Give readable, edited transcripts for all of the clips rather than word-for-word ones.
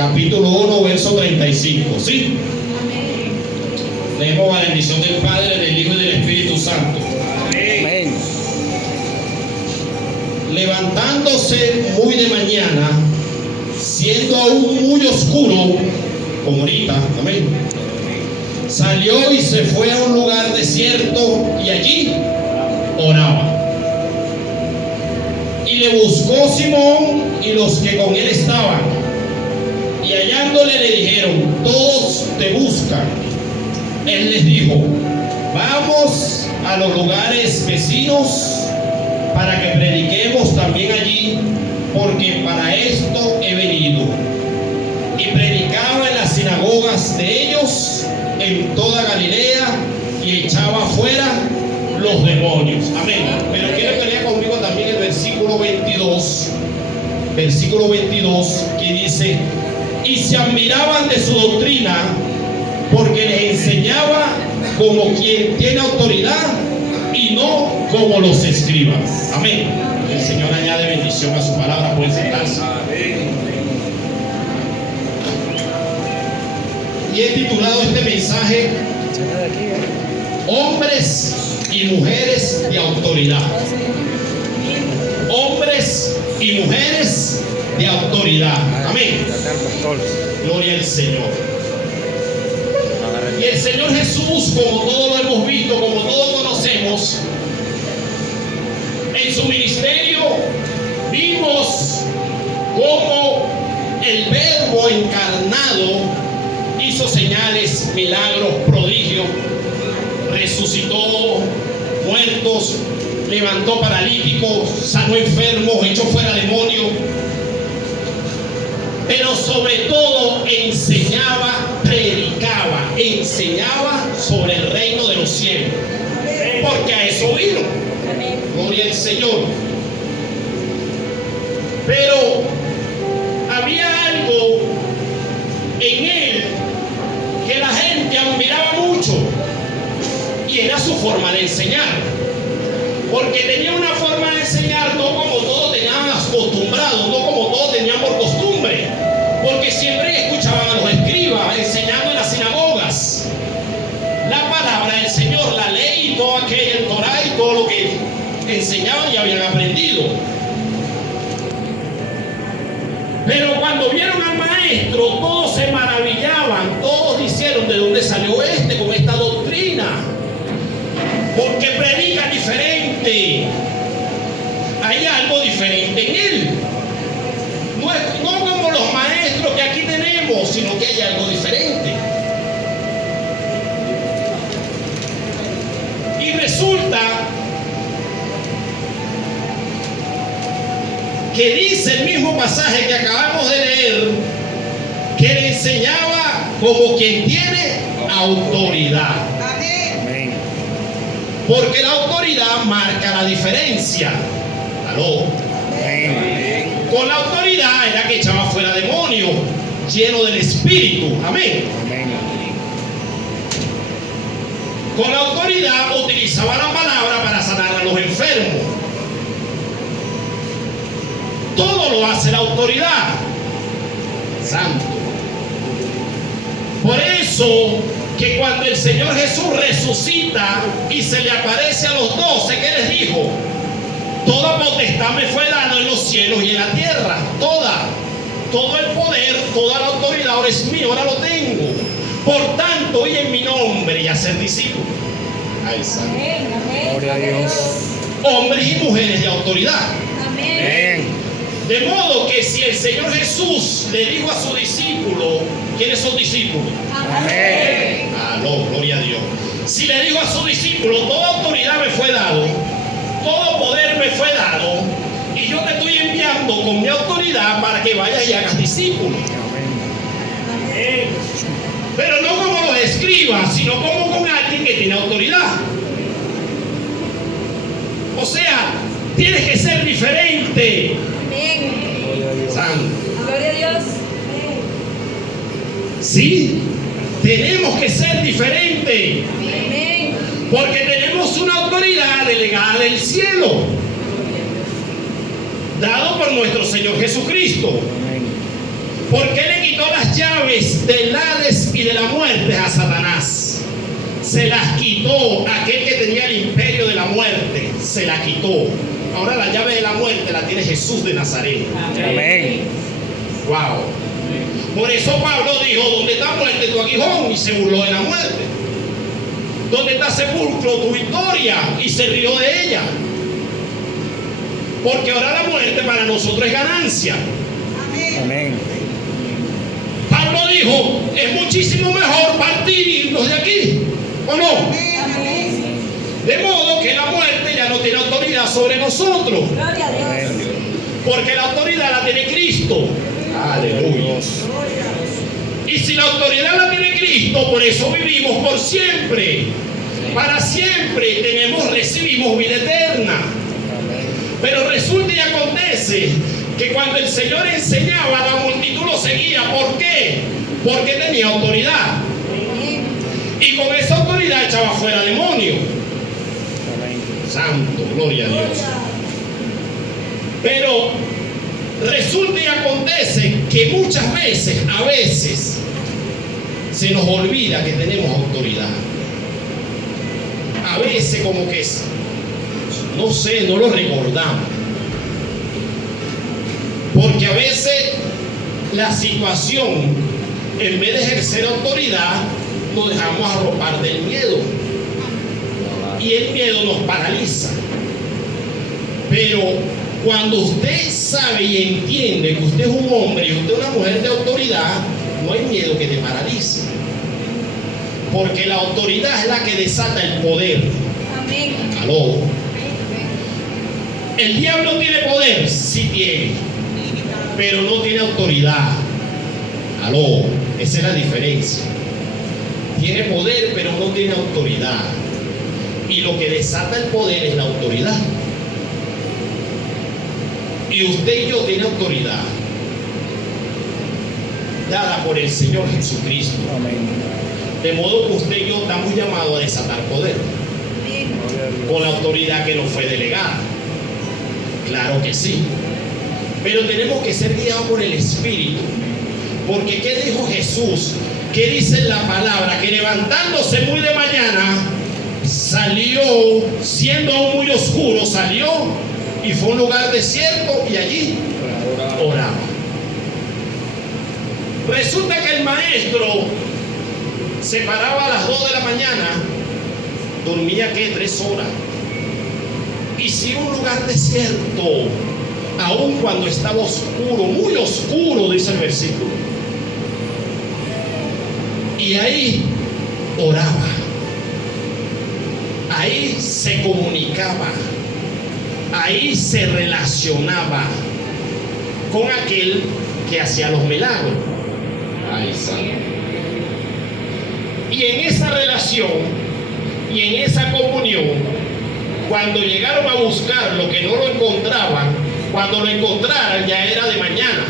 capítulo 1, verso 35. ¿Sí? Leemos la bendición del Padre, del Hijo y del Espíritu Santo. Amén. Levantándose muy de mañana, siendo aún muy oscuro, como ahorita, amén, salió y se fue a un lugar desierto y allí oraba. Y le buscó Simón y los que con él estaban, y hallándole le dijeron: todos te buscan. Él les dijo: vamos a los lugares vecinos para que prediquemos también allí, porque para esto he venido. Y predicaba en las sinagogas de ellos en toda Galilea y echaba fuera los demonios. Amén. Pero quiero que lea conmigo también el versículo 22, que dice: y se admiraban de su doctrina, porque les enseñaba como quien tiene autoridad y no como los escribas. Amén. El Señor añade bendición a su palabra. Pueden sentarse. Y he titulado este mensaje: hombres y mujeres de autoridad. Hombres y mujeres de autoridad. Amén. Gloria al Señor. Y el Señor Jesús, como todos lo hemos visto, como todos conocemos, en su ministerio vimos cómo el Verbo encarnado hizo señales, milagros, prodigios, resucitó muertos, levantó paralíticos, sanó enfermos, echó fuera demonios, pero sobre todo enseñaba, predicaba, enseñaba sobre el reino de los cielos, porque a eso vino. Gloria al Señor. Pero había algo en él que la gente admiraba mucho, y era su forma de enseñar, porque tenía una forma de enseñar no como todos tenían acostumbrado, no como todos tenían por costumbre, porque siempre escuchaban a los escribas enseñando en las sinagogas la palabra del Señor, la ley y todo aquello, el Torah y todo lo que enseñaban y habían aprendido. Pero cuando vieron al maestro, todos se maravillaban, todos dijeron: ¿de dónde salió este con esta doctrina? Porque predica diferente. Hay algo diferente en él. No como los maestros que aquí tenemos, sino que hay algo diferente. Y resulta que dice el mismo pasaje que acabamos de leer, que le enseñaba como quien tiene autoridad. Amén. Porque la autoridad marca la diferencia. ¿Aló? Amén. Con la autoridad era que echaba fuera demonios, lleno del Espíritu. Amén. Amén. Con la autoridad utilizaba la palabra para sanar a los enfermos. Todo lo hace la autoridad. Santo. Por eso que cuando el Señor Jesús resucita y se le aparece a los 12, ¿qué les dijo? Toda potestad me fue dada en los cielos y en la tierra. Todo el poder, toda la autoridad ahora es mío, ahora lo tengo. Por tanto, y en mi nombre y a ser discípulos. Ahí está. Gloria a Dios. Hombres y mujeres de autoridad. Amén. De modo que si el Señor Jesús le dijo a su discípulo, ¿quiénes son discípulos? Amén. No, gloria a Dios. Si le dijo a su discípulo: toda autoridad me fue dado, todo poder me fue dado, y yo te estoy enviando con mi autoridad para que vayas y hagas discípulos. Pero no como los escribas, sino como con alguien que tiene autoridad. O sea, tienes que ser diferente. Santo. Gloria a Dios. Sí, tenemos que ser diferentes. Amén. Porque tenemos una autoridad delegada del cielo, dado por nuestro Señor Jesucristo. Porque le quitó las llaves del Hades y de la muerte a Satanás. Se las quitó aquel que tenía el imperio de la muerte. Se la quitó. Ahora la llave de la muerte la tiene Jesús de Nazaret. Amén. Wow. Por eso Pablo dijo: ¿dónde está muerte tu aguijón? Y se burló de la muerte. ¿Dónde está sepulcro tu victoria? Y se rió de ella. Porque ahora la muerte para nosotros es ganancia. Amén. Pablo dijo: es muchísimo mejor partir y irnos de aquí, ¿o no? De modo que la muerte ya no tiene autoridad sobre nosotros, Gloria a Dios. Amén. porque la autoridad la tiene Cristo. Aleluya. Y si la autoridad la tiene Cristo, por eso vivimos por siempre. Para siempre recibimos vida eterna. Pero resulta y acontece que cuando el Señor enseñaba, la multitud lo seguía. ¿Por qué? Porque tenía autoridad. Y con esa autoridad echaba fuera demonios. Amén. Santo, gloria a Dios. Pero resulta y acontece que muchas veces, a veces, se nos olvida que tenemos autoridad. A veces como que, no sé, no lo recordamos. Porque a veces la situación, en vez de ejercer autoridad, nos dejamos arropar del miedo. Y el miedo nos paraliza. Pero cuando usted sabe y entiende que usted es un hombre y usted es una mujer de autoridad, no hay miedo que te paralice. Porque la autoridad es la que desata el poder. Amén. Aló. ¿El diablo tiene poder? Sí tiene. Pero no tiene autoridad. Aló. Esa es la diferencia. Tiene poder, pero no tiene autoridad. Y lo que desata el poder es la autoridad. Y usted y yo tiene autoridad dada por el Señor Jesucristo. Amén. De modo que usted y yo estamos llamados a desatar poder con la autoridad que nos fue delegada. Claro que sí. Pero tenemos que ser guiados por el Espíritu. Porque ¿qué dijo Jesús? ¿Qué dice la palabra? Que levantándose muy de mañana, salió, siendo aún muy oscuro, salió y fue a un lugar desierto y allí oraba. Resulta que el maestro se paraba a las 2 de la mañana, dormía ¿qué? 3 horas. Y si un lugar desierto, aun cuando estaba oscuro, muy oscuro, dice el versículo. Y ahí oraba. Ahí se comunicaba. Ahí se relacionaba con aquel que hacía los milagros. Ay, santo. Y en esa relación y en esa comunión, cuando llegaron a buscar lo que no lo encontraban, cuando lo encontraron ya era de mañana.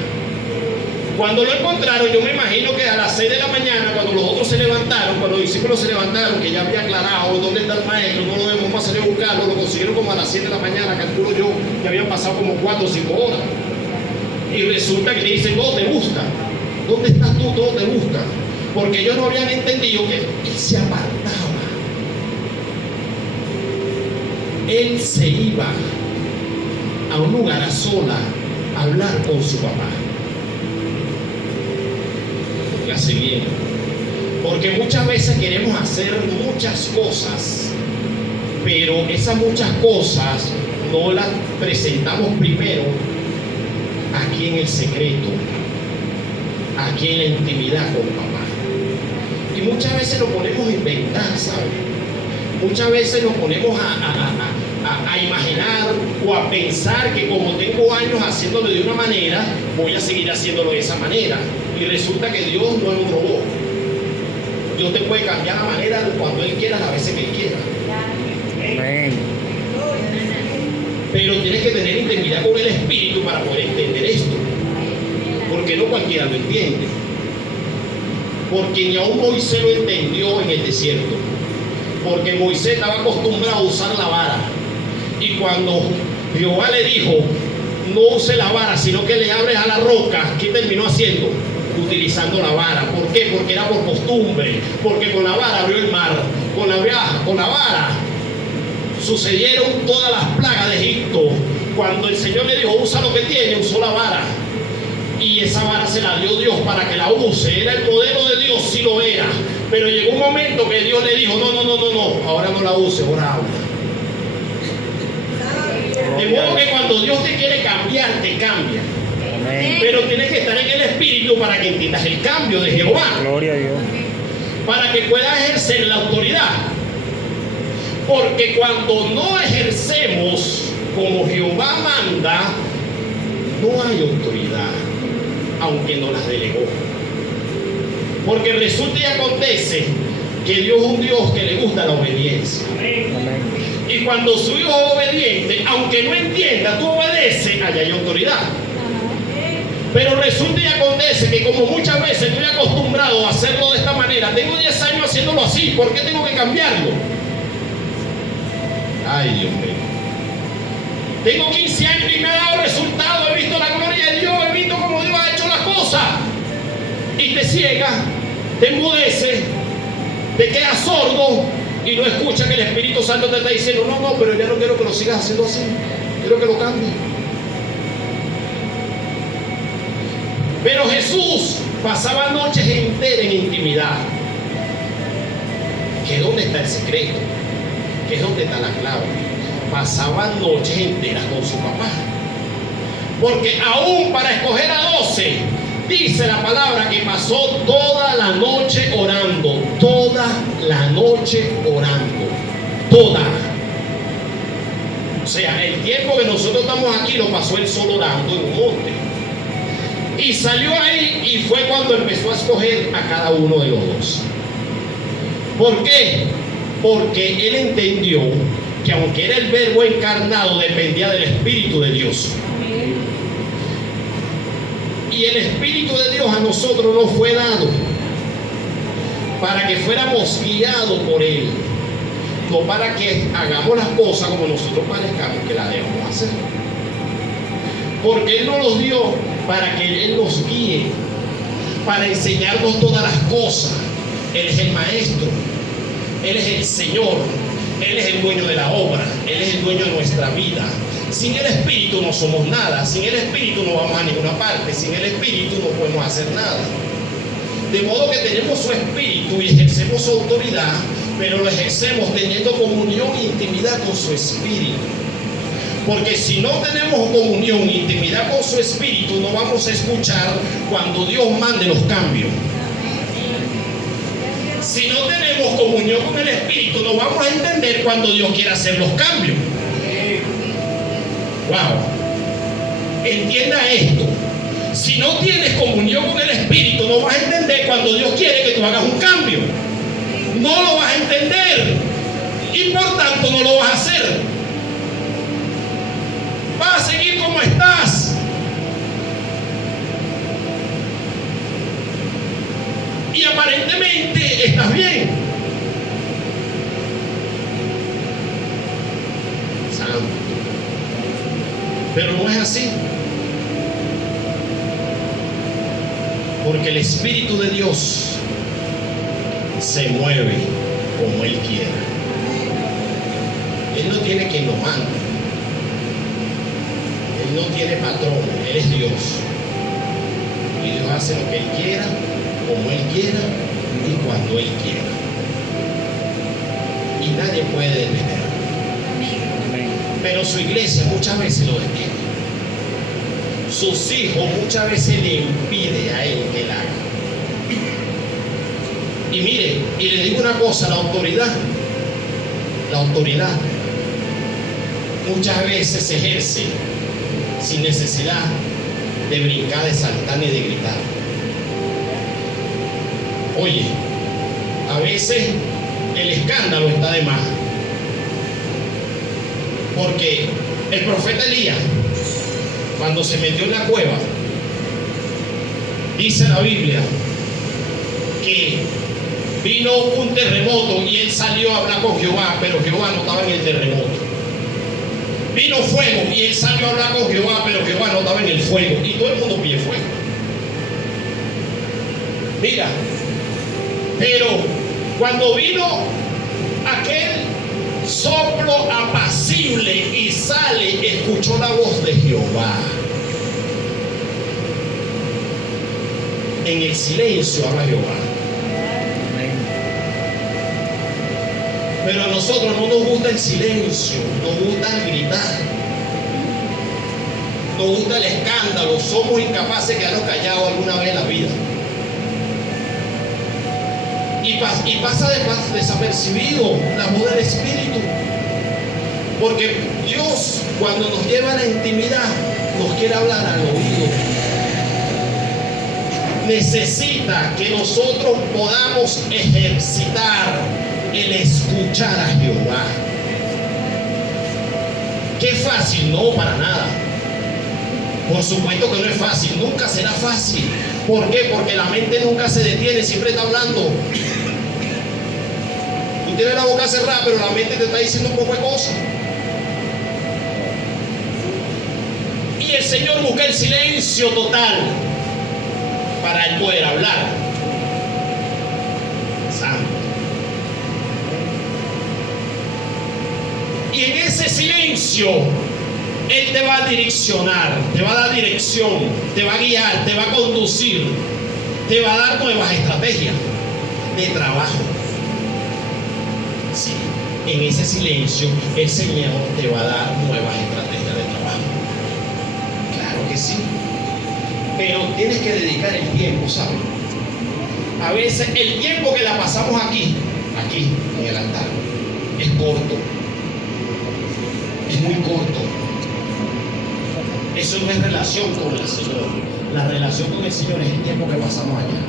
Cuando lo encontraron, yo me imagino que a las 6 de la mañana, cuando los otros se levantaron, cuando los discípulos se levantaron, que ya había aclarado dónde está el maestro, no lo vemos, vamos a salir a buscarlo, lo consiguieron como a las 7 de la mañana, calculo yo, que habían pasado como 4 o 5 horas. Y resulta que le dicen, ¿dónde te buscan? ¿Dónde estás tú? ¿Dónde te buscan? Porque ellos no habían entendido que él se apartaba. Él se iba a un lugar a sola a hablar con su papá. Fíjate bien. Porque muchas veces queremos hacer muchas cosas, pero esas muchas cosas no las presentamos primero aquí en el secreto, aquí en la intimidad con papá. Y muchas veces nos ponemos a inventar, ¿sabes? Muchas veces nos ponemos a imaginar o a pensar que como tengo años haciéndolo de una manera, voy a seguir haciéndolo de esa manera. Y resulta que Dios no es un robot. Dios te puede cambiar la manera cuando Él quiera, las veces que Él quiera. Amén. Pero tienes que tener intimidad con el Espíritu para poder entender esto. Porque no cualquiera lo entiende. Porque ni aún Moisés lo entendió en el desierto. Porque Moisés estaba acostumbrado a usar la vara. Y cuando Jehová le dijo, no use la vara, sino que le abres a la roca, ¿qué terminó haciendo? Utilizando la vara. ¿Por qué? Porque era por costumbre, porque con la vara abrió el mar, con la vara sucedieron todas las plagas de Egipto. Cuando el Señor le dijo, usa lo que tiene, usó la vara. Y esa vara se la dio Dios para que la use. Era el modelo de Dios, sí lo era. Pero llegó un momento que Dios le dijo, no, ahora no la use, ahora habla. De modo que cuando Dios te quiere cambiar, te cambia. Amén. Pero tienes que estar en el Espíritu para que entiendas el cambio de Jehová. Gloria a Dios. Para que puedas ejercer la autoridad. Porque cuando no ejercemos como Jehová manda, no hay autoridad, aunque no las delegó. Porque resulta y acontece que Dios es un Dios que le gusta la obediencia. Amén. Y cuando su hijo es obediente, aunque no entienda, tú obedeces, allá hay autoridad. Pero resulta y acontece que como muchas veces estoy acostumbrado a hacerlo de esta manera, tengo 10 años haciéndolo así, ¿por qué tengo que cambiarlo? Ay, Dios mío. Tengo 15 años y me ha dado resultado, he visto la gloria de Dios, he visto cómo Dios ha hecho las cosas. Y te ciega, te enmudece, te quedas sordo y no escuchas que el Espíritu Santo te está diciendo, no, pero ya no quiero que lo sigas haciendo así, quiero que lo cambies. Pero Jesús pasaba noches enteras en intimidad. ¿Que dónde está el secreto? ¿Que es donde está la clave? Pasaba noches enteras con su papá. Porque aún para escoger a 12, dice la palabra que pasó toda la noche orando. Toda la noche orando. Toda. O sea, el tiempo que nosotros estamos aquí lo pasó él solo orando en un monte. Y salió ahí y fue cuando empezó a escoger a cada uno de los 12. ¿Por qué? Porque él entendió que aunque era el verbo encarnado, dependía del Espíritu de Dios. Y el Espíritu de Dios a nosotros nos fue dado para que fuéramos guiados por Él, no para que hagamos las cosas como nosotros parezcamos que las debemos hacer. Porque Él nos los dio para que Él nos guíe, para enseñarnos todas las cosas. Él es el Maestro, Él es el Señor, Él es el dueño de la obra, Él es el dueño de nuestra vida. Sin el Espíritu no somos nada, sin el Espíritu no vamos a ninguna parte, sin el Espíritu no podemos hacer nada. De modo que tenemos su Espíritu y ejercemos su autoridad, pero lo ejercemos teniendo comunión e intimidad con su Espíritu. Porque si no tenemos comunión e intimidad con su Espíritu, no vamos a escuchar cuando Dios mande los cambios. Si no tenemos comunión con el Espíritu, no vamos a entender cuando Dios quiera hacer los cambios. Wow. Entienda esto. Si no tienes comunión con el Espíritu, no vas a entender cuando Dios quiere que tú hagas un cambio. No lo vas a entender. Y por tanto no lo vas a hacer. Vas a seguir como estás. Y aparentemente estás bien. Santo. Pero no es así. Porque el Espíritu de Dios se mueve como Él quiera. Él no tiene quien lo mande. Él no tiene patrón, Él es Dios. Y Dios hace lo que Él quiera, como Él quiera y cuando Él quiera. Y nadie puede detenerlo. Pero su iglesia muchas veces lo detiene. Sus hijos muchas veces le impiden a Él que Él haga. Y mire, y le digo una cosa, la autoridad muchas veces se ejerce sin necesidad de brincar, de saltar ni de gritar. Oye, a veces el escándalo está de más. Porque el profeta Elías, cuando se metió en la cueva, dice la Biblia que vino un terremoto y él salió a hablar con Jehová, pero Jehová no estaba en el terremoto. vino fuego y él salió a hablar con Jehová, pero Jehová no estaba en el fuego y todo el mundo pide fuego. Mira, pero cuando vino aquel soplo apacible y sale, escuchó la voz de Jehová. En el silencio habla Jehová. Pero a nosotros no nos gusta el silencio, nos gusta el gritar, nos gusta el escándalo, somos incapaces de quedarnos callados alguna vez en la vida. Y pasa desapercibido la voz del Espíritu. Porque Dios, cuando nos lleva a la intimidad, nos quiere hablar al oído. Necesita que nosotros podamos ejercitar el escuchar a Jehová. ¿Qué es fácil? No, para nada. Por supuesto que no es fácil, nunca será fácil. ¿Por qué? Porque la mente nunca se detiene, siempre está hablando. Tú tienes la boca cerrada, pero la mente te está diciendo un poco de cosas. Y el Señor busca el silencio total para él poder hablar. Santo. Y en ese silencio Él te va a direccionar, te va a dar dirección, te va a guiar, te va a conducir, te va a dar nuevas estrategias de trabajo. Sí, en ese silencio el Señor te va a dar nuevas estrategias de trabajo. Claro que sí. Pero tienes que dedicar el tiempo, ¿sabes? A veces el tiempo que la pasamos aquí en el altar, es corto. Es muy corto. Eso no es relación con el Señor. La relación con el Señor es el tiempo que pasamos allá.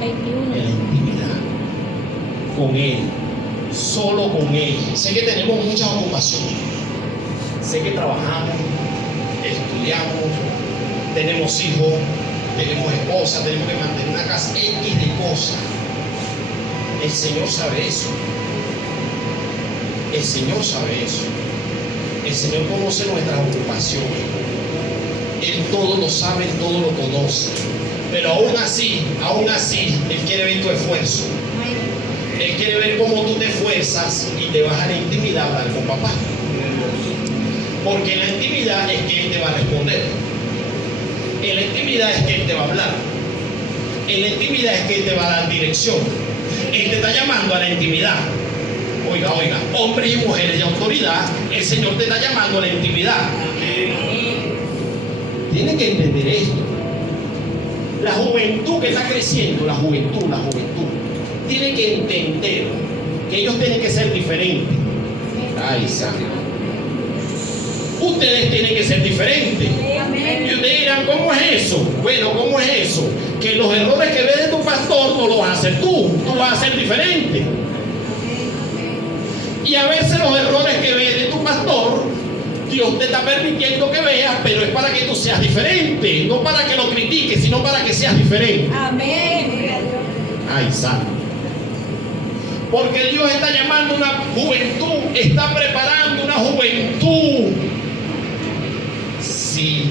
En la intimidad. Con Él. Solo con Él. Sé que tenemos muchas ocupaciones. Sé que trabajamos, estudiamos, tenemos hijos, tenemos esposa, tenemos que mantener una casa, X de cosas. El Señor sabe eso. El Señor sabe eso. El Señor conoce nuestras ocupaciones. Él todo lo sabe, Él todo lo conoce. Pero aún así, Él quiere ver tu esfuerzo. Él quiere ver cómo tú te esfuerzas y te vas a la intimidad a hablar con papá. Porque en la intimidad es que Él te va a responder. En la intimidad es que Él te va a hablar. En la intimidad es que Él te va a dar dirección. Él te está llamando a la intimidad. Oiga, hombres y mujeres de autoridad, el Señor te está llamando a la intimidad. Tienen que entender esto. La juventud que está creciendo, la juventud, tiene que entender que ellos tienen que ser diferentes. Ay, santo. Ustedes tienen que ser diferentes. Y ustedes dirán, ¿cómo es eso? Bueno, ¿cómo es eso? Que los errores que ves de tu pastor no los vas a hacer tú vas a ser diferente. Y a veces los errores que ves de tu pastor, Dios te está permitiendo que veas, pero es para que tú seas diferente, no para que lo critiques, sino para que seas diferente. Amén. Ay, santo. Porque Dios está llamando una juventud, está preparando una juventud. Sí,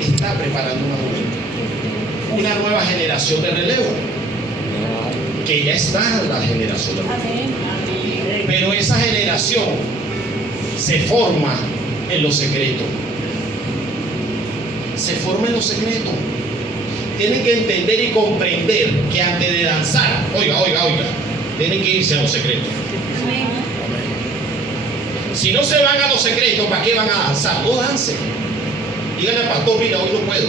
está preparando una juventud. Una nueva generación de relevo. Que ya está la generación de relevo. Amén. Pero esa generación se forma en los secretos. Se forma en los secretos. Tienen que entender y comprender que antes de danzar, oiga, tienen que irse a los secretos. Amén. Si no se van a los secretos, ¿para qué van a danzar? No dancen. Díganle al pastor, mira, hoy no puedo.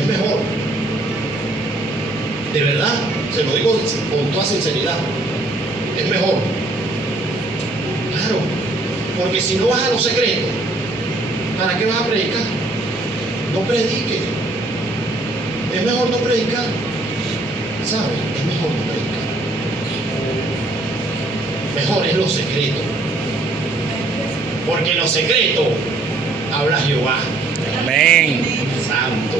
Es mejor. De verdad, se lo digo con toda sinceridad. Es mejor. Claro. Porque si no vas a los secretos, ¿para qué vas a predicar? No prediques. Es mejor no predicar. ¿Sabes? Es mejor no predicar. Mejor es los secretos. Porque en los secretos habla Jehová. Amén. Santo.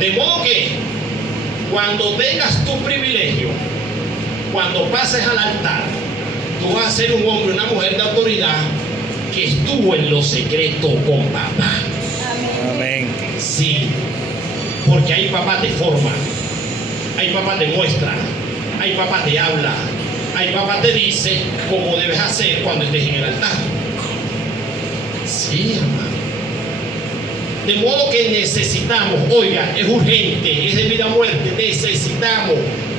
De modo que cuando tengas tu privilegio, cuando pases al altar, tú vas a ser un hombre, una mujer de autoridad que estuvo en lo secreto con papá. Amén. Sí, porque ahí papá te forma, ahí papá te muestra, ahí papá te habla, ahí papá te dice cómo debes hacer cuando estés en el altar. Sí, hermano. De modo que necesitamos, oiga, es urgente, es de vida o muerte, necesitamos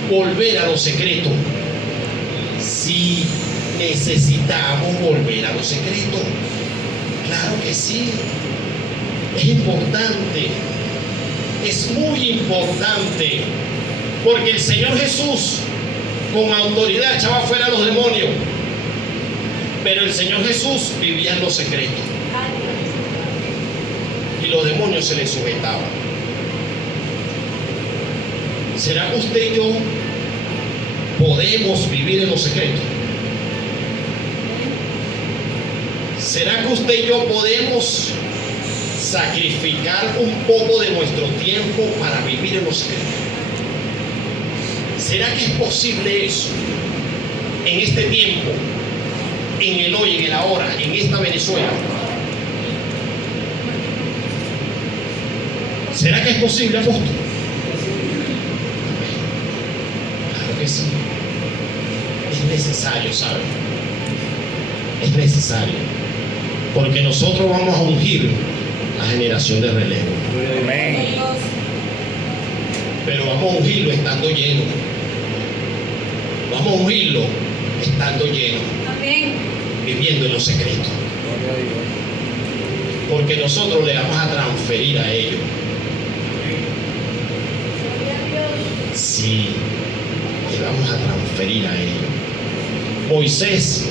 volver a lo secreto. Sí, necesitamos volver a lo secreto. Claro que sí. Es importante, es muy importante, porque el Señor Jesús con autoridad echaba fuera a los demonios, pero el Señor Jesús vivía en lo secreto y los demonios se le sujetaban. ¿Será que usted y yo podemos vivir en lo secreto? ¿Será que usted y yo podemos sacrificar un poco de nuestro tiempo para vivir en lo secreto? ¿Será que es posible eso en este tiempo, en el hoy, en el ahora, en esta Venezuela? ¿Será que es posible, apóstol? Claro que sí. Es necesario, ¿sabe? Es necesario. Porque nosotros vamos a ungir la generación de relevo. Amén. Pero vamos a ungirlo estando lleno. Vamos a ungirlo estando lleno. Amén. Viviendo en lo secreto. Gloria a Dios. Porque nosotros le vamos a transferir a ellos. Sí, le vamos a transferir a ellos. Moisés,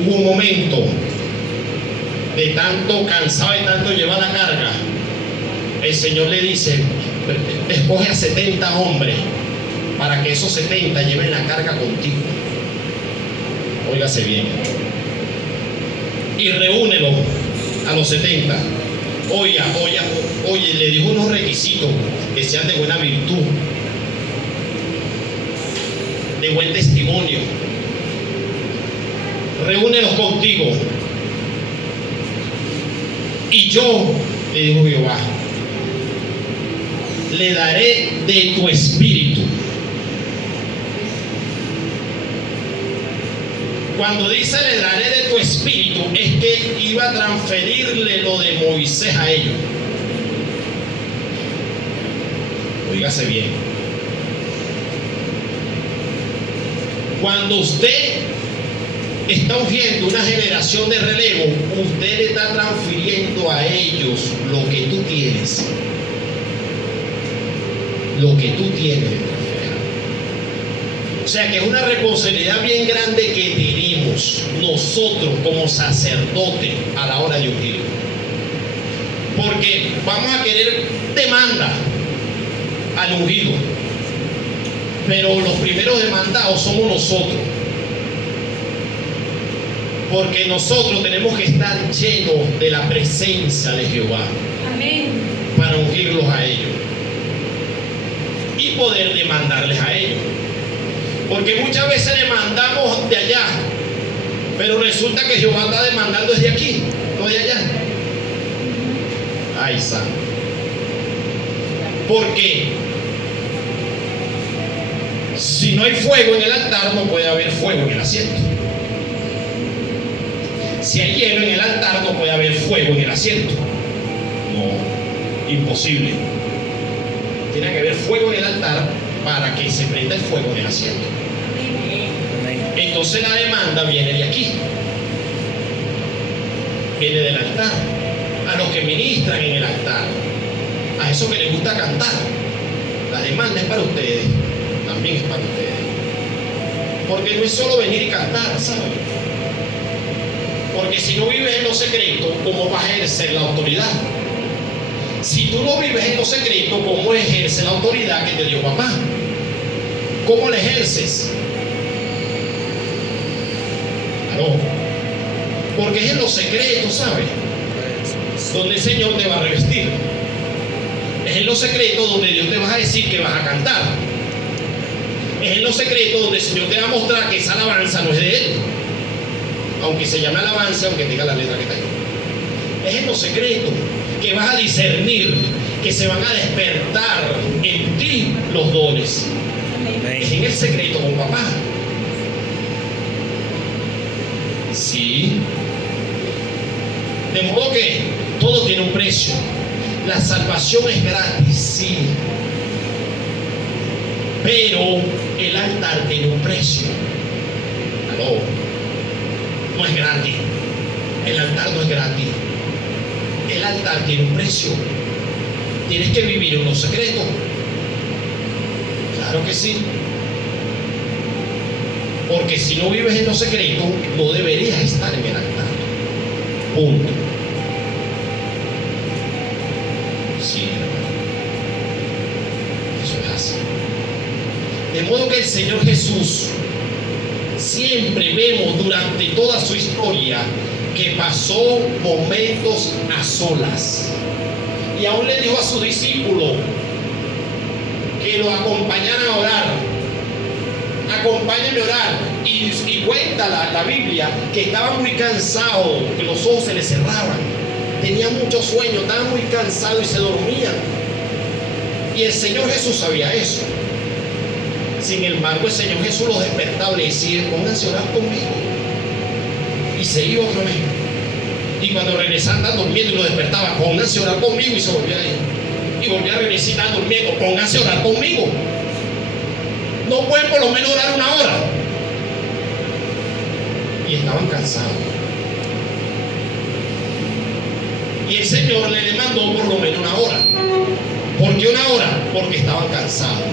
hubo un momento de tanto cansado, de tanto llevar la carga. El Señor le dice: escoge a 70 hombres para que esos 70 lleven la carga contigo. Óigase bien. Y reúnelo a los 70. Oye, le dijo unos requisitos que sean de buena virtud, de buen testimonio. Reúnelos contigo. Y yo, le dijo Jehová, le daré de tu espíritu. Cuando dice le daré de tu espíritu, es que iba a transferirle lo de Moisés a ellos. Óigase bien. Cuando usted está ungiendo una generación de relevo, usted le está transfiriendo a ellos lo que tú tienes. Lo que tú tienes. O sea que es una responsabilidad bien grande que tenemos nosotros como sacerdotes a la hora de ungir. Porque vamos a querer demanda al ungido, pero los primeros demandados somos nosotros. Porque nosotros tenemos que estar llenos de la presencia de Jehová. Amén. Para ungirlos a ellos y poder demandarles a ellos. Porque muchas veces demandamos de allá, pero resulta que Jehová está demandando desde aquí, no de allá. Ay, santo. Porque si no hay fuego en el altar, no puede haber fuego en el asiento. Si hay hielo en el altar, no puede haber fuego en el asiento. No, imposible. Tiene que haber fuego en el altar para que se prenda el fuego en el asiento. Amén. Entonces la demanda viene de aquí, viene del altar, a los que ministran en el altar, a esos que les gusta cantar. La demanda es para ustedes, también es para ustedes, porque no es solo venir y cantar, ¿saben? Porque si no vives en lo secreto, ¿cómo vas a ejercer la autoridad? Si tú no vives en lo secreto, ¿cómo ejerces la autoridad que te dio papá? ¿Cómo la ejerces? No, porque es en lo secreto, ¿sabes? Donde el Señor te va a revestir. Es en lo secreto donde Dios te va a decir que vas a cantar. Es en lo secreto donde el Señor te va a mostrar que esa alabanza no es de Él, aunque se llame alabanza, aunque tenga la letra que está ahí. Es en lo secreto que vas a discernir, que se van a despertar en ti los dones. Es en el secreto con papá. Sí. De modo que todo tiene un precio. La salvación es gratis, sí. Pero el altar tiene un precio. No, no es gratis. El altar no es gratis. El altar tiene un precio. Tienes que vivir en lo secreto. Claro que sí. Porque si no vives en lo secreto, no deberías estar en el altar. Punto. Sí, hermano. Eso es así. De modo que el Señor Jesús, siempre vemos durante toda su historia que pasó momentos a solas. Y aún le dijo a su discípulo que lo acompañaran a orar. Acompáñame a orar. Y cuenta la Biblia que estaba muy cansado, que los ojos se le cerraban. Tenía mucho sueño, estaba muy cansado y se dormían. Y el Señor Jesús sabía eso. Sin embargo, el Señor Jesús los despertaba y le decía: pónganse a orar conmigo. Y se iba otra vez. Y cuando regresaban, estaban durmiendo y lo despertaba: pónganse a orar conmigo. Y se volvía a ir. Y volvía a regresar, estaban durmiendo: pónganse a orar conmigo. No pueden por lo menos orar una hora. Y estaban cansados. Y el Señor le demandó por lo menos una hora. ¿Por qué una hora? Porque estaban cansados.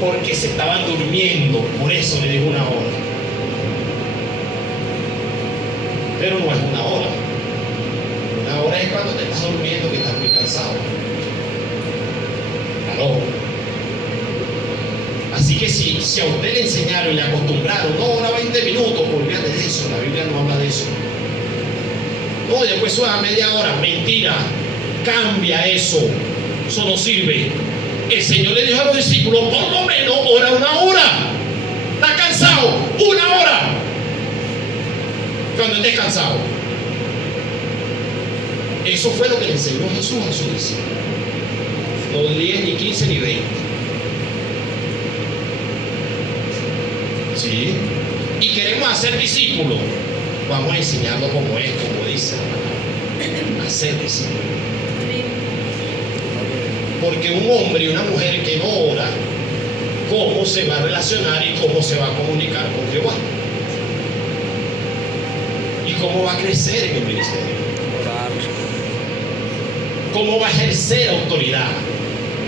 Porque se estaban durmiendo. Por eso le dijo una hora. Pero no es una hora. Una hora es cuando te estás durmiendo, que estás muy cansado. Claro. Así que si a usted le enseñaron y le acostumbraron, no, ahora 20 minutos, olvídate de eso. La Biblia no habla de eso. No, después sube a media hora. Mentira. Cambia eso. Eso no sirve. El Señor le dijo a los discípulos: por lo menos ora una hora. ¿Estás cansado? Una hora. Cuando estés cansado. Eso fue lo que le enseñó Jesús a sus discípulos. No 10, ni 15, ni 20. ¿Sí? Y queremos hacer discípulos. Vamos a enseñarlo como es, como dice la palabra. Hacer discípulos. Porque un hombre y una mujer que no ora, ¿cómo se va a relacionar y cómo se va a comunicar con Jehová? ¿Y cómo va a crecer en el ministerio? ¿Cómo va a ejercer autoridad?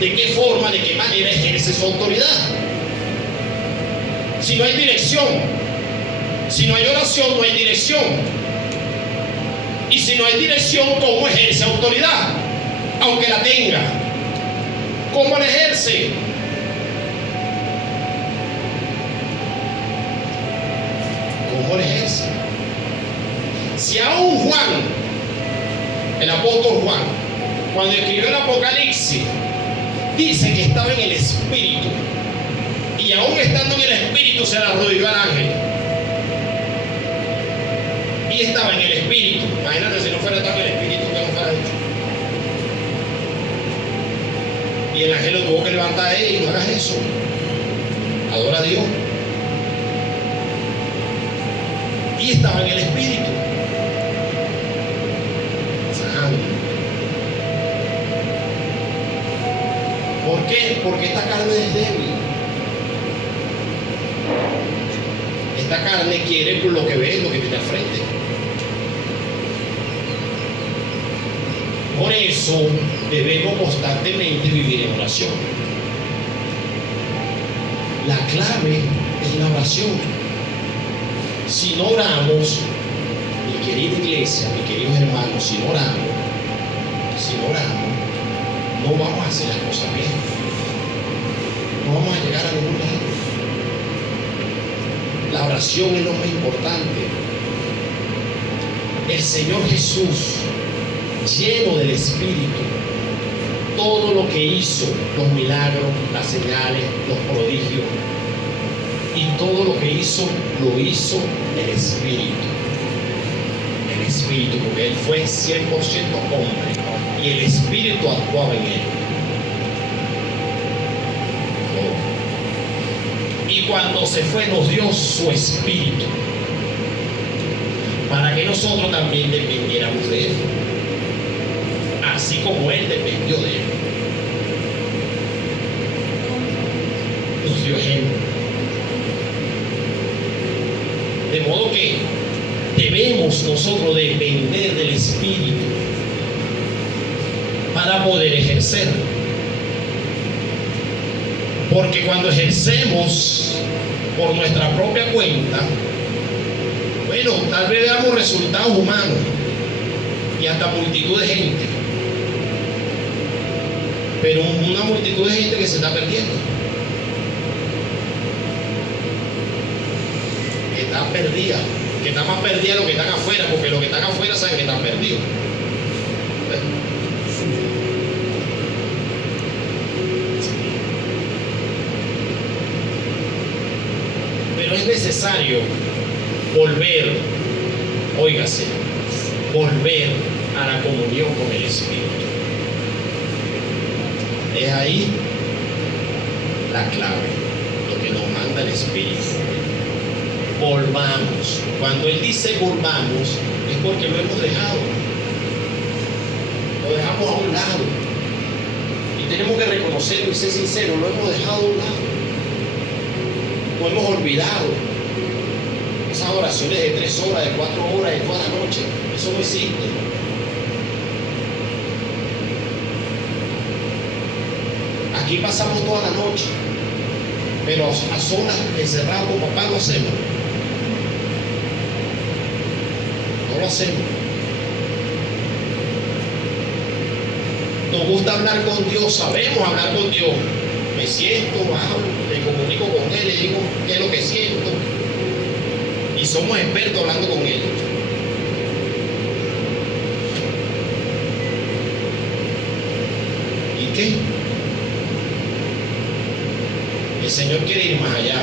¿De qué forma, de qué manera ejerce su autoridad? Si no hay dirección, si no hay oración, no hay dirección. Y si no hay dirección, ¿cómo ejerce autoridad? Aunque la tenga, ¿cómo la ejerce? ¿Cómo la ejerce? Si aún Juan, el apóstol Juan, cuando escribió el Apocalipsis, dice que estaba en el Espíritu, y aún estando en el Espíritu se le arrodilló al ángel, y estaba en el Espíritu. Imagínate si no fuera tan en el Espíritu, que no fuera hecho. Y el ángel lo tuvo que levantar: no hagas eso, adora a Dios. Y estaba en el Espíritu. ¿Por qué? Porque esta carne es débil. Esta carne quiere por lo que ve, lo que tiene al frente. Por eso debemos constantemente vivir en oración. La clave es la oración. Si no oramos, mi querida iglesia, mis queridos hermanos, si no oramos, no vamos a hacer las cosas bien. No vamos a llegar a ningún lado. La oración es lo más importante. El Señor Jesús, lleno del Espíritu, todo lo que hizo, los milagros, las señales, los prodigios, Y todo lo que hizo, lo hizo el Espíritu. El Espíritu, porque Él fue 100% hombre y el Espíritu actuaba en Él. Y cuando se fue, nos dio su Espíritu para que nosotros también dependiéramos de Él, así como Él dependió de Él. Nos dio ejemplo. De modo que debemos nosotros depender del Espíritu para poder ejercer. Porque cuando ejercemos por nuestra propia cuenta, bueno, tal vez veamos resultados humanos y hasta multitud de gente, pero una multitud de gente que se está perdiendo, que está perdida, que está más perdida de lo que están afuera, porque los que están afuera saben que están perdidos. Pero es necesario volver, óigase, volver a la comunión con el Espíritu. Es ahí la clave, lo que nos manda el Espíritu. Volvamos. Cuando Él dice volvamos, es porque lo hemos dejado. Lo dejamos a un lado. Y tenemos que reconocerlo y ser sinceros, lo hemos dejado a un lado. Lo hemos olvidado. Esas oraciones de 3 horas, de 4 horas, de toda la noche, eso no existe. Aquí pasamos toda la noche, pero a solas, encerrados con papá, lo hacemos. No lo hacemos. Nos gusta hablar con Dios, sabemos hablar con Dios. Me siento, hablo, me comunico con Él, le digo qué es lo que siento. Y somos expertos hablando con Él. ¿Y qué? El Señor quiere ir más allá.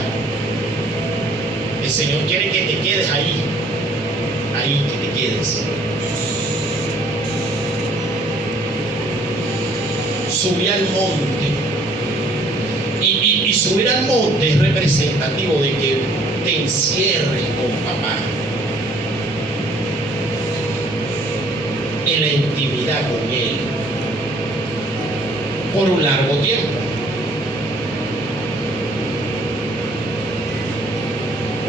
El Señor quiere que te quedes ahí. Ahí, que te quedes. Subí al monte. Y subir al monte es representativo de que te encierres con papá en la intimidad con Él por un largo tiempo.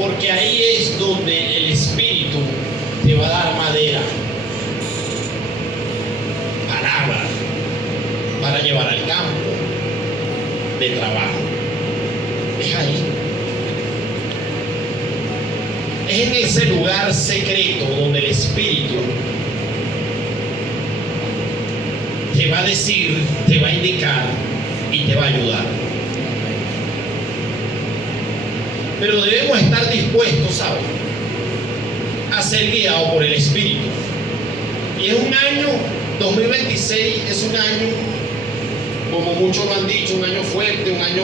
Porque ahí es donde el Espíritu te va a dar madera, palabra, para llevar al campo de trabajo. Es ahí. Es en ese lugar secreto donde el Espíritu te va a decir, te va a indicar y te va a ayudar. Pero debemos estar dispuestos, ¿sabes?, a ser guiados por el Espíritu. Y es un año, 2026 es un año, como muchos lo han dicho, un año fuerte, un año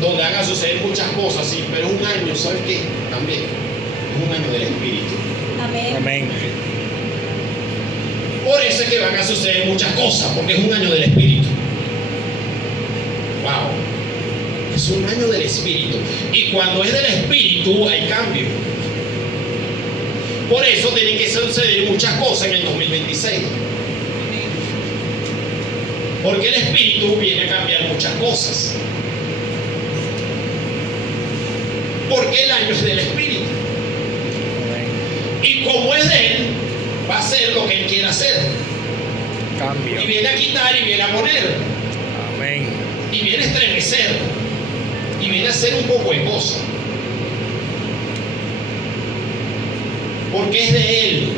donde van a suceder muchas cosas, sí, pero es un año, ¿sabes qué? También es un año del Espíritu. Amén. Amén. Por eso es que van a suceder muchas cosas, porque es un año del Espíritu. Wow. Es un año del Espíritu. Y cuando es del Espíritu hay cambio. Por eso tienen que suceder muchas cosas en el 2026. Porque el Espíritu viene a cambiar muchas cosas. Porque el año es del Espíritu. Y como es de Él, va a hacer lo que Él quiere hacer. Cambio. Y viene a quitar y viene a poner. Amén. Y viene a estremecer. Y viene a hacer un poco de cosas. Porque es de Él.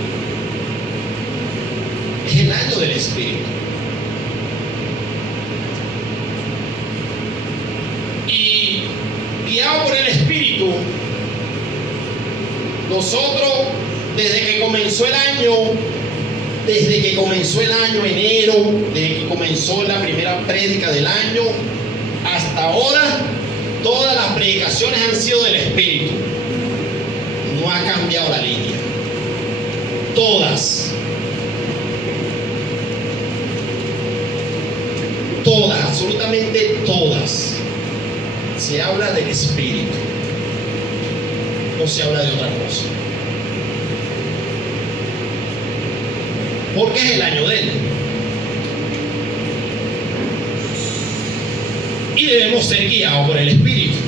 Es el año del Espíritu. Y guiado por el Espíritu, nosotros desde que comenzó el año, enero, desde que comenzó la primera prédica del año, hasta ahora, todas las predicaciones han sido del Espíritu. No ha cambiado la línea. Todas. Todas, absolutamente todas. Se habla del Espíritu. No se habla de otra cosa. Porque es el año de Él. Y debemos ser guiados por el Espíritu.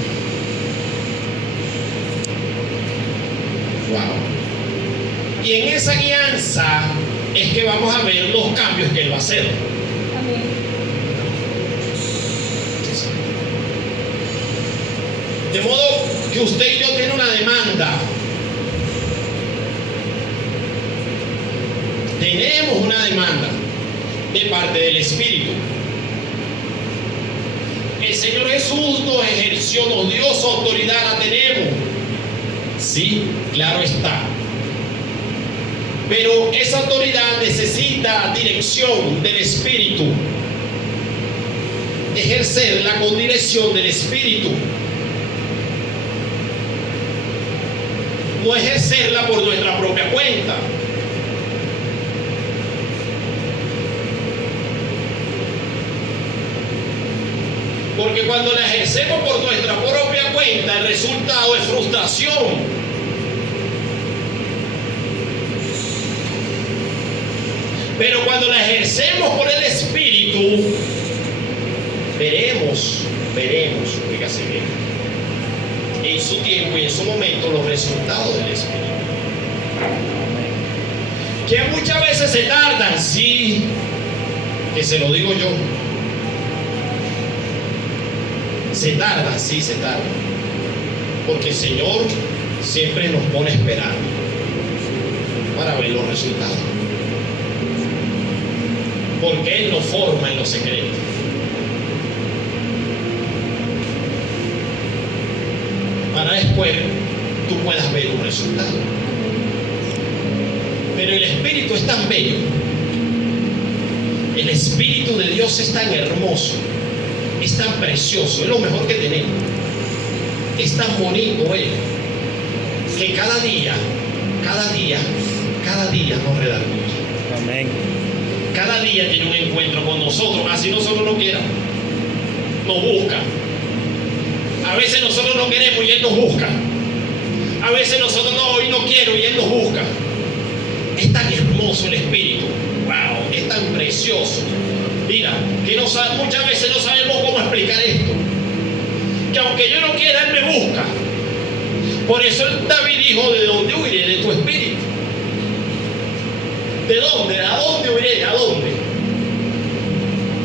Wow. Y en esa guianza es que vamos a ver los cambios que Él va a hacer. De modo que usted y yo tienen una demanda. Tenemos una demanda de parte del Espíritu. El Señor Jesús nos ejerció, nos dio su autoridad, la tenemos. Sí, claro está. Pero esa autoridad necesita dirección del Espíritu. Ejercerla con dirección del Espíritu. No ejercerla por nuestra propia cuenta. Porque cuando la ejercemos por nuestra propia cuenta, el resultado es frustración. Pero cuando la ejercemos por el Espíritu, veremos, fíjese bien, en su tiempo y en su momento los resultados del Espíritu. Que muchas veces se tardan, sí, que se lo digo yo. Se tarda, sí, se tarda. Porque el Señor siempre nos pone a esperar para ver los resultados. Porque Él nos forma en los secretos. Para después tú puedas ver un resultado. Pero el Espíritu es tan bello. El Espíritu de Dios es tan hermoso. Es tan precioso, es lo mejor que tenemos. Es tan bonito Él, que cada día nos redarguye. Amén. Cada día tiene un encuentro con nosotros, así nosotros no queramos. Nos busca. A veces nosotros no queremos y Él nos busca. A veces nosotros no, hoy no quiero y Él nos busca. Es tan hermoso el Espíritu. Wow, es tan precioso. Mira, que muchas veces no sabemos cómo explicar esto. Que aunque yo no quiera, Él me busca. Por eso David dijo, ¿de dónde huiré? De tu espíritu. ¿De dónde? ¿A dónde huiré? ¿A dónde?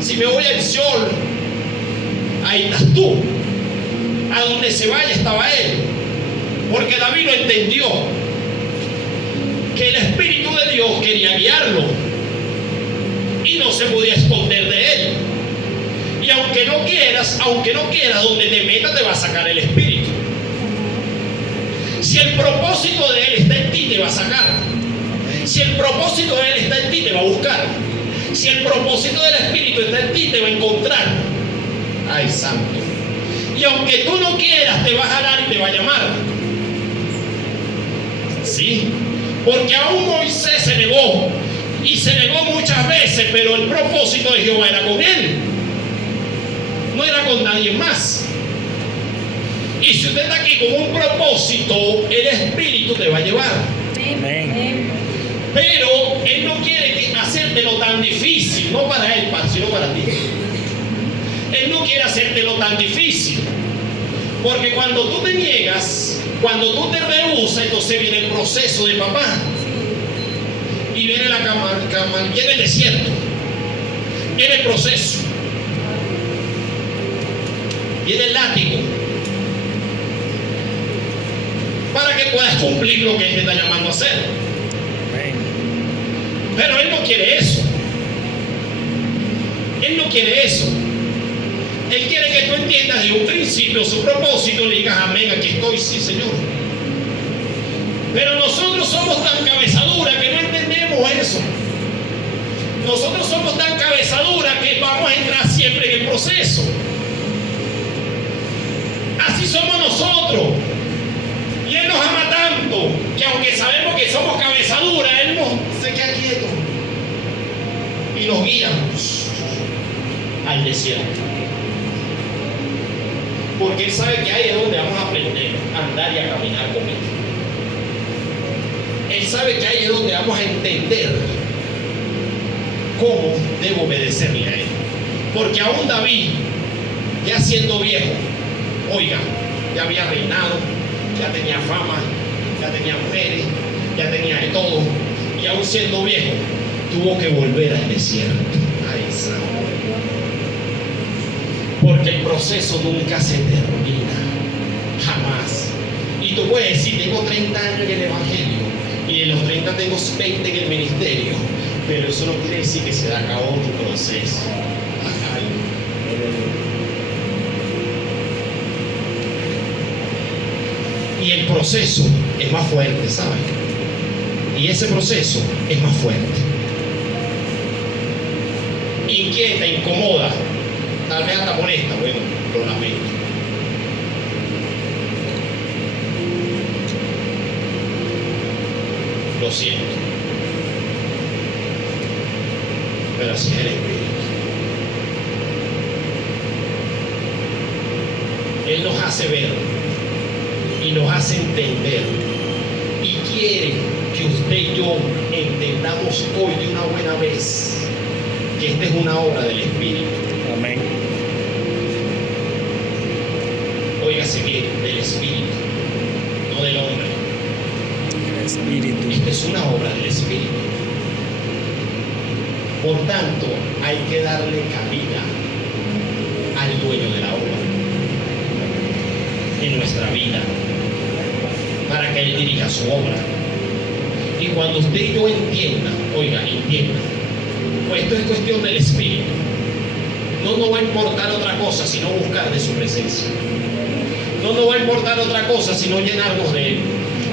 Si me voy al Seol, ahí estás tú. A donde se vaya estaba Él. Porque David lo entendió. Que el Espíritu de Dios quería guiarlo. Y no se podía esconder de Él. Y aunque no quieras, donde te metas te va a sacar el Espíritu. Si el propósito de Él está en ti, te va a sacar. Si el propósito de Él está en ti, te va a buscar. Si el propósito del Espíritu está en ti, te va a encontrar. Ay, santo. Y aunque tú no quieras, te va a jalar y te va a llamar. ¿Sí? Porque aún Moisés se negó. Y se negó muchas veces, pero el propósito de Jehová era con él. No era con nadie más. Y si usted está aquí con un propósito, el Espíritu te va a llevar. Amén. Pero Él no quiere hacértelo tan difícil, no para Él, sino para ti. Él no quiere hacértelo tan difícil. Porque cuando tú te niegas, cuando tú te rehusas, entonces viene el proceso de papá. Y viene viene el desierto. Viene el proceso. Viene el látigo. Para que puedas cumplir lo que Él te está llamando a hacer. Amén. Pero Él no quiere eso. Él no quiere eso. Él quiere que tú entiendas de un principio su propósito y le digas amén, aquí estoy, sí, Señor. Pero nosotros somos tan cabezaduras que no entendemos eso. Nosotros somos tan cabezaduras que vamos a entrar siempre en el proceso. Así somos nosotros. Y Él nos ama tanto que aunque sabemos que somos cabeza dura, Él se queda quieto y nos guía al desierto. Porque Él sabe que ahí es donde vamos a aprender a andar y a caminar con Él. Él sabe que ahí es donde vamos a entender cómo debo obedecerle a Él. Porque aún David, ya siendo viejo, oiga, ya había reinado, ya tenía fama, ya tenía mujeres, ya tenía de todo, y aún siendo viejo, tuvo que volver al desierto. Ay, santo. Porque el proceso nunca se termina, jamás. Y tú puedes decir, tengo 30 años en el Evangelio, y de los 30 tengo 20 en el ministerio, pero eso no quiere decir que se acabó tu proceso. Ay. Y el proceso es más fuerte, ¿sabes? Y ese proceso es más fuerte. Inquieta, incomoda, tal vez hasta molesta, bueno, lo lamento. Lo siento. Pero así es el Espíritu. Él nos hace ver y nos hace entender y quiere que usted y yo entendamos hoy de una buena vez que esta es una obra del Espíritu. Amén. Óigase bien, del Espíritu, no del hombre. El Espíritu. Esta es una obra del Espíritu. Por tanto, hay que darle cabida al dueño de la obra en nuestra vida, para que Él dirija su obra. Y cuando usted y yo entienda, pues esto es cuestión del Espíritu. No nos va a importar otra cosa sino buscar de su presencia. No nos va a importar otra cosa sino llenarnos de Él.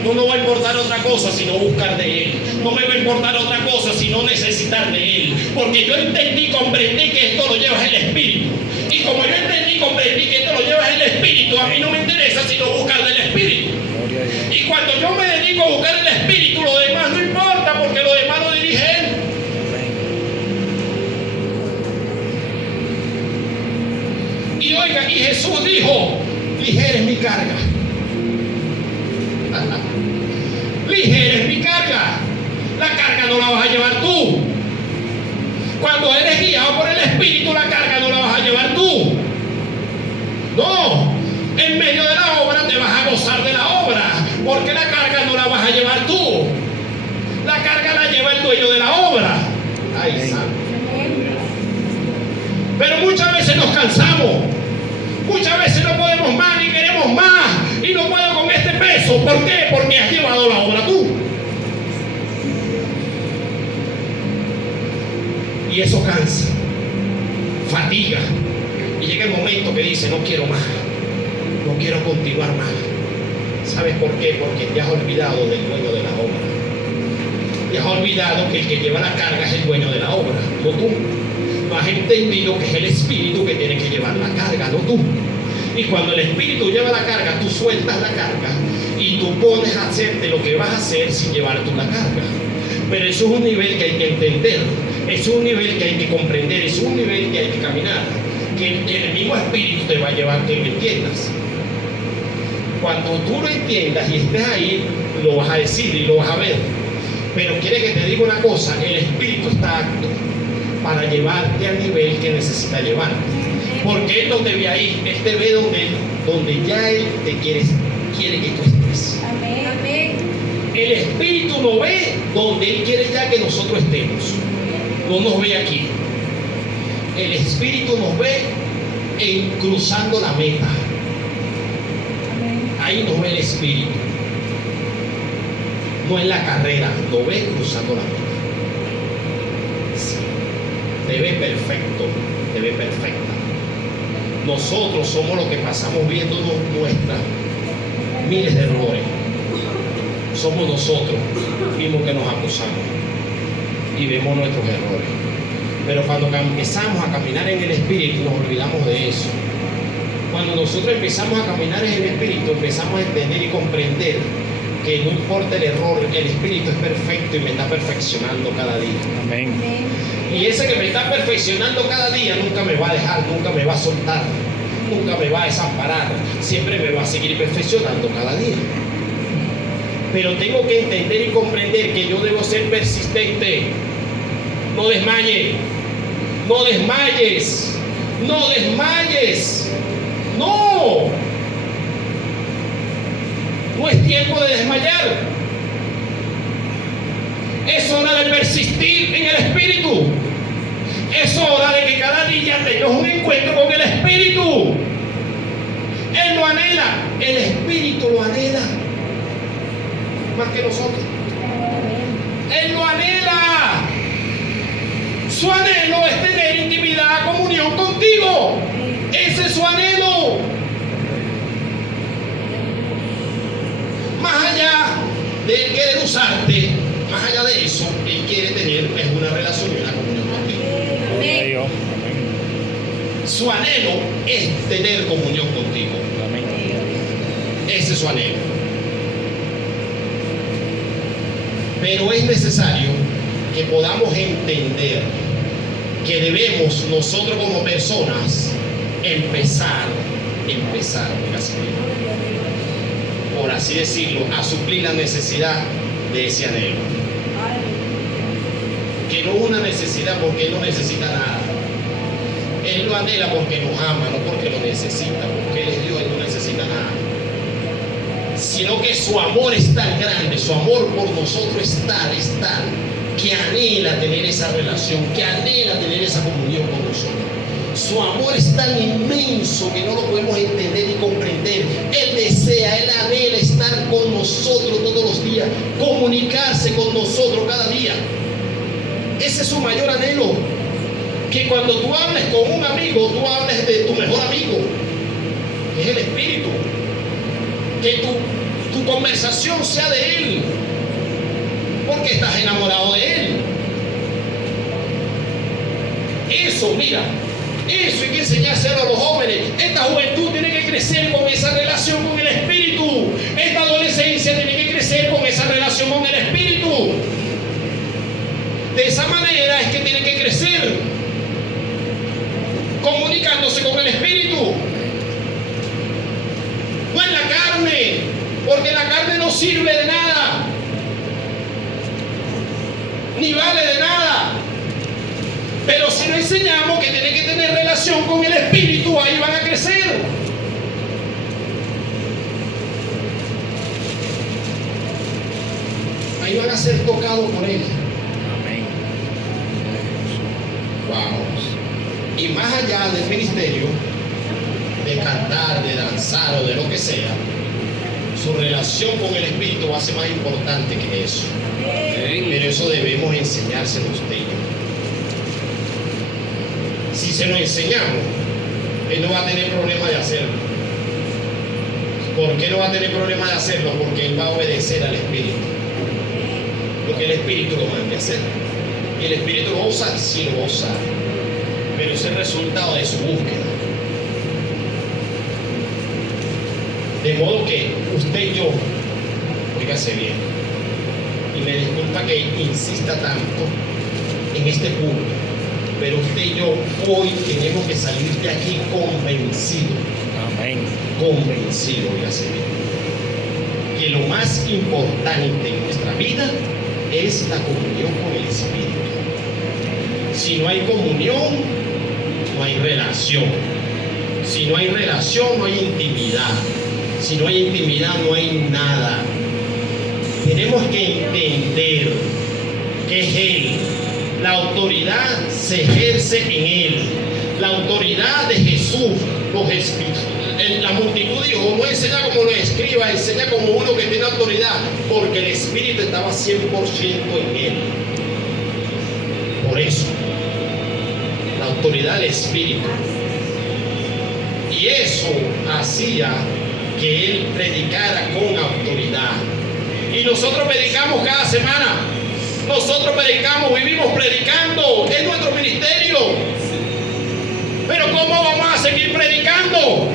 No nos va a importar otra cosa sino buscar de Él. No me va a importar otra cosa sino necesitar de Él. Porque yo entendí, comprendí que esto lo lleva el Espíritu. Y como yo entendí, comprendí que esto lo lleva el Espíritu, a mí no me interesa sino buscar del Espíritu. Y cuando yo me dedico a buscar el Espíritu, lo demás no importa, porque lo demás lo dirige Él. Y oiga, y Jesús dijo, ligera es mi carga. Ligera es mi carga. La carga no la vas a llevar tú. Cuando eres guiado por el Espíritu, la carga no la vas a llevar tú. No, en medio de la obra te vas a gozar de la obra, porque la carga no la vas a llevar tú. La carga la lleva el dueño de la obra. Ay, santo. Pero muchas veces nos cansamos. Muchas veces no podemos más ni queremos más. Y no puedo con este peso. ¿Por qué? Porque has llevado la obra tú. Y eso cansa, fatiga. Y llega el momento que dice, no quiero más. No quiero continuar más. ¿Sabes por qué? Porque te has olvidado del dueño de la obra. Te has olvidado que el que lleva la carga es el dueño de la obra, no tú. No has entendido que es el Espíritu que tiene que llevar la carga, no tú. Y cuando el Espíritu lleva la carga, tú sueltas la carga y tú pones a hacerte lo que vas a hacer sin llevar tú la carga. Pero eso es un nivel que hay que entender, eso es un nivel que hay que comprender, eso es un nivel que hay que caminar, que el mismo Espíritu te va a llevar que lo entiendas. Cuando tú lo entiendas y estés ahí, lo vas a decir y lo vas a ver. Pero quiere que te diga una cosa, el Espíritu está apto para llevarte al nivel que necesita llevarte. Porque Él no te ve ahí, Él te ve donde ya Él te quiere que tú estés. Amén. El Espíritu nos ve donde Él quiere ya que nosotros estemos. No nos ve aquí. El Espíritu nos ve cruzando la meta. Ahí nos ve el Espíritu. No en la carrera, lo ve cruzando la meta. Sí. Te ve perfecto, te ve perfecta. Nosotros somos los que pasamos viéndonos nuestras miles de errores. Somos nosotros mismos que nos acusamos y vemos nuestros errores. Pero cuando empezamos a caminar en el Espíritu, nos olvidamos de eso. Cuando nosotros empezamos a caminar en el Espíritu, empezamos a entender y comprender que no importa el error, el Espíritu es perfecto y me está perfeccionando cada día. Amén. Y ese que me está perfeccionando cada día nunca me va a dejar, nunca me va a soltar, nunca me va a desamparar, siempre me va a seguir perfeccionando cada día. Pero tengo que entender y comprender que yo debo ser persistente. No desmaye, no desmayes, no desmayes, no. No es tiempo de desmayar. Es hora de persistir en el Espíritu. Es hora de que cada día tengas un encuentro con el Espíritu. Él lo anhela, el Espíritu lo anhela más que nosotros. Él lo anhela. Su anhelo es tener intimidad, comunión contigo. Ese es su anhelo. Más allá de él querer usarte, más allá de eso, él quiere tener una relación y una comunión contigo. Gloria a Dios. Amén. Su anhelo es tener comunión contigo. Amén. Ese es su anhelo. Pero es necesario que podamos entender que debemos nosotros como personas empezar, por así decirlo, a suplir la necesidad de ese anhelo. Que no es una necesidad porque Él no necesita nada. Él lo anhela porque nos ama, no porque lo necesita, porque Él es Dios, Él no necesita nada. Sino que su amor es tan grande, su amor por nosotros es tal, que anhela tener esa relación, que anhela tener esa comunión con nosotros. Su amor es tan inmenso que no lo podemos entender y comprender. Él desea, Él anhela estar con nosotros todos los días, comunicarse con nosotros cada día. Ese es su mayor anhelo. Que cuando tú hables con un amigo, tú hables de tu mejor amigo, que es el Espíritu. Que tu conversación sea de Él, porque estás enamorado de Él. Eso, mira, eso hay que enseñárselo a los jóvenes. Esta juventud tiene que crecer con esa relación con el Espíritu. Esta adolescencia tiene que crecer con esa relación con el Espíritu. De esa manera es que tiene que crecer, comunicándose con el Espíritu. No en la carne, porque la carne no sirve de nada, ni vale de nada. Pero si no enseñamos que tiene que tener relación con el Espíritu, ahí van a crecer. Ahí van a ser tocados por Él. Amén. Wow. Y más allá del ministerio, de cantar, de danzar o de lo que sea, su relación con el Espíritu va a ser más importante que eso. Pero eso debemos enseñárselo a usted. Si se lo enseñamos, Él no va a tener problema de hacerlo. ¿Por qué no va a tener problema de hacerlo? Porque Él va a obedecer al Espíritu. Lo que el Espíritu lo mande a hacer. Y el Espíritu lo va a usar, sí lo va a usar. Pero es el resultado de su búsqueda. De modo que usted y yo, fíjese bien, y me disculpa que insista tanto en este punto, pero usted y yo hoy tenemos que salir de aquí convencidos. Amén. Convencido, fíjese bien, que lo más importante en nuestra vida es la comunión con el Espíritu. Si no hay comunión, no hay relación. Si no hay relación, no hay intimidad. Si no hay intimidad, no hay nada. Tenemos que entender que es Él. La autoridad se ejerce en Él. La autoridad de Jesús. La multitud dijo, no enseña como los escribas, enseña como uno que tiene autoridad, porque el Espíritu estaba 100% en Él. Por eso, la autoridad del Espíritu. Y eso hacía que Él predicara con autoridad. Y nosotros predicamos cada semana. Nosotros predicamos, vivimos predicando. Es nuestro ministerio. Pero ¿cómo vamos a seguir predicando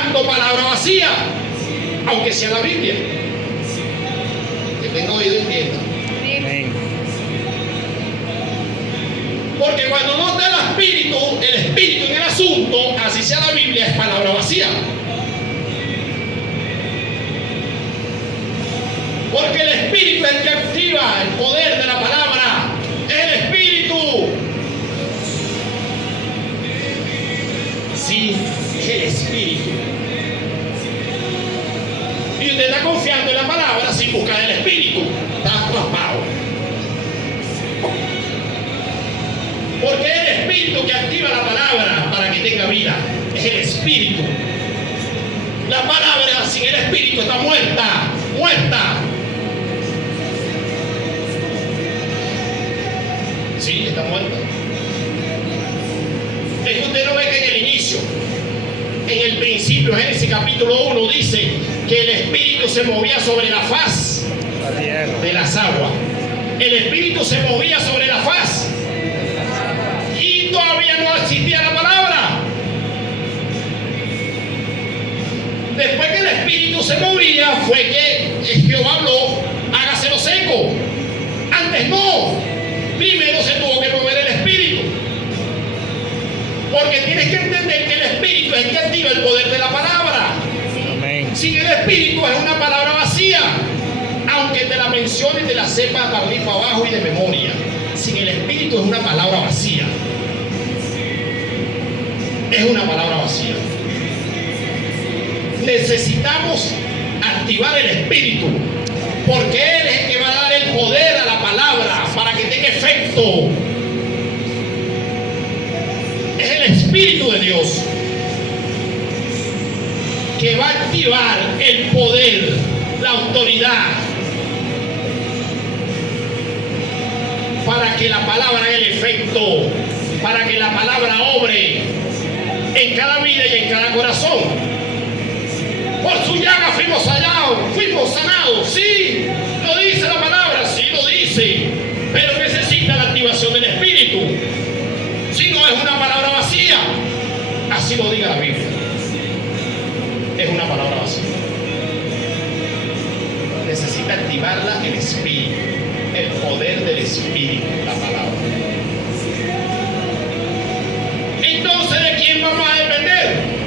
hablando palabra vacía, aunque sea la Biblia. Que tenga oído entienda. Amén. Porque cuando no está el espíritu en el asunto, así sea la Biblia, es palabra vacía. Porque el espíritu es el que activa el poder de la palabra. El espíritu. Sí, el espíritu. Y usted está confiando en la palabra sin buscar el espíritu. Está atrapado. Porque es el espíritu que activa la palabra para que tenga vida. Es el espíritu. La palabra sin el espíritu está muerta. Muerta. Sí, está muerta. Es que usted no ve que en el inicio, en el principio, Génesis capítulo 1 dice que el espíritu se movía sobre la faz de las aguas. El espíritu se movía sobre la faz. Y todavía no existía la palabra. Después que el espíritu se movía, fue que Jehová habló, hágaselo seco. Antes no. Primero se tuvo que mover el espíritu. Porque tienes que entender que el espíritu es el que activa el poder de la palabra. Amén. Sin el espíritu es una palabra vacía. Aunque te la mencione y te la sepa para arriba, para abajo y de memoria. Sin el espíritu es una palabra vacía. Es una palabra vacía. Necesitamos activar el espíritu. Porque Él es el que va a dar el poder a la palabra para que tenga efecto. Es el Espíritu de Dios que va a activar el poder, la autoridad, para que la palabra haga el efecto, para que la palabra obre en cada vida y en cada corazón. Por su llaga fuimos sanados, sí, lo dice la palabra, sí lo dice, pero necesita la activación del Espíritu. Si no es una palabra vacía, así lo diga la Biblia, es una palabra vacía. Necesita activarla el Espíritu, el poder del Espíritu, la palabra. Entonces, ¿de quién vamos a depender?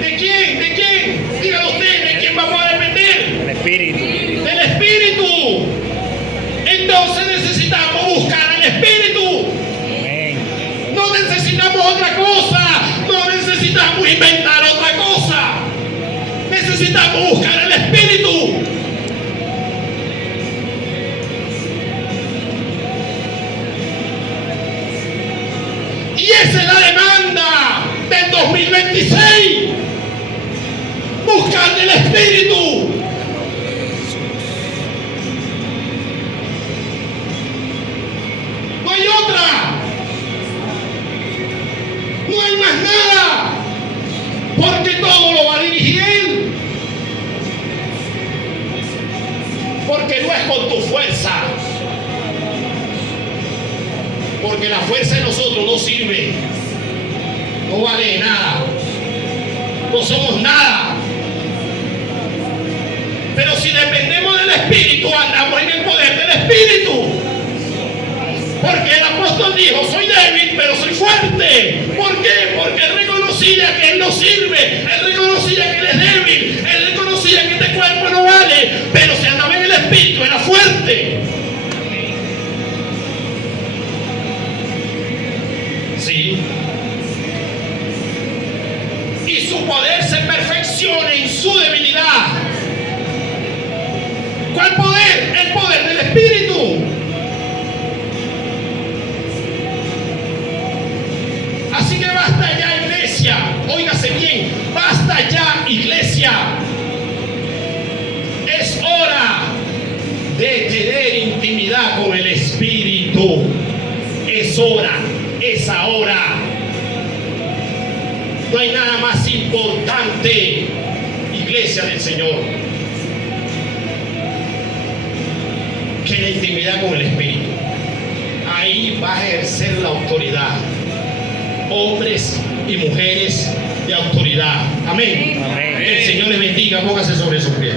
¿De quién? ¿De quién? Dígalo usted, ¿de quién vamos a depender? El espíritu. Del Espíritu. Entonces necesitamos buscar al Espíritu. Amén. No necesitamos otra cosa. No necesitamos inventar otra cosa. Necesitamos buscar al Espíritu. Y esa es la demanda del 2026. Buscar el Espíritu. No hay otra. No hay más nada. Porque todo lo va a dirigir Él. Porque no es con tu fuerza. Porque la fuerza de nosotros no sirve. No vale nada. No somos nada. Pero si dependemos del Espíritu, andamos en el poder del Espíritu. Porque el apóstol dijo, soy débil, pero soy fuerte. ¿Por qué? Porque él reconocía que él no sirve. Él reconocía que él es débil. Él reconocía que este cuerpo no vale. Pero si andaba en el Espíritu, era fuerte. Sí. Y su poder se perfecciona en su debilidad. ¿Cuál poder? El poder del Espíritu. Así que basta ya, iglesia. Óigase bien, basta ya, iglesia. Es hora de tener intimidad con el Espíritu. Es hora, es ahora. No hay nada más importante, iglesia del Señor, que la intimidad con el Espíritu. Ahí va a ejercer la autoridad. Hombres y mujeres de autoridad. Amén. Amén. El Señor les bendiga, póngase sobre su pie.